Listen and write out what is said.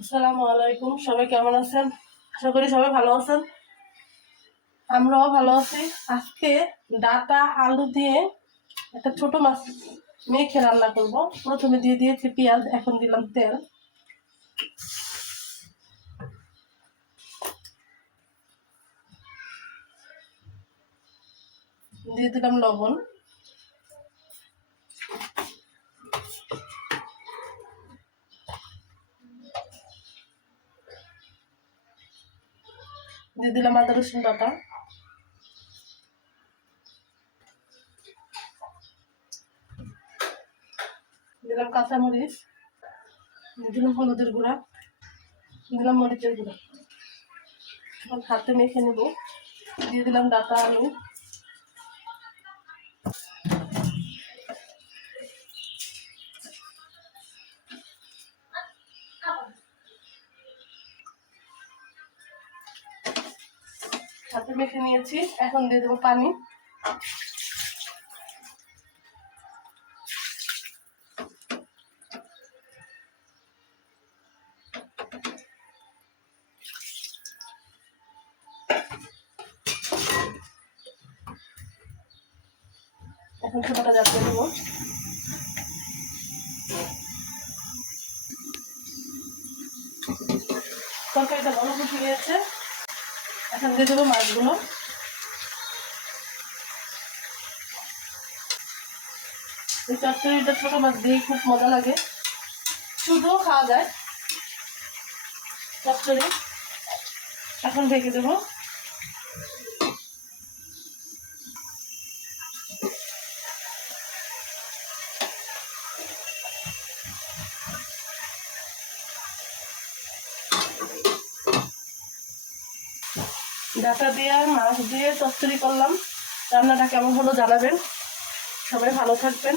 আসসালামু আলাইকুম, সবাই কেমন আছেন? আশা করি সবাই ভালো আছেন। আমরাও ভালো আছি। আজকে ডাটা আলু দিয়ে একটা ছোট মাছ মেখে রান্না করব। প্রথমে দিয়ে দিয়েছি পেঁয়াজ, এখন দিলাম তেল, দিয়ে দিলাম লবণ, দিয়ে দিলাম আদা রসুন বাটা, দিলাম কাঁচামরিচ, দিয়ে দিলাম হলুদের গুঁড়া, দিলাম মরিচের গুঁড়া। এখন হাতে মেখে নেব। দিয়ে দিলাম ডাটা আলু, হাতে মেখে নিয়েছি। এখন দিয়ে দেবো পানি। এখন ছোটটা জাপিয়ে দেবো। তরকারিটা ভালো ফুটে গিয়েছে। এখন দিয়ে দেবো মাছগুলো। এই চচ্চড়িটা ছোট মাছ দিয়ে খুব মজা লাগে, শুধুও খাওয়া যায় চচ্চড়ি। এখন ঢেকে দেবো। ডাটা দিয়ে মাছ দিয়ে চচ্চড়ি করলাম। রান্নাটা কেমন হলো জানাবেন। সবাই ভালো থাকবেন।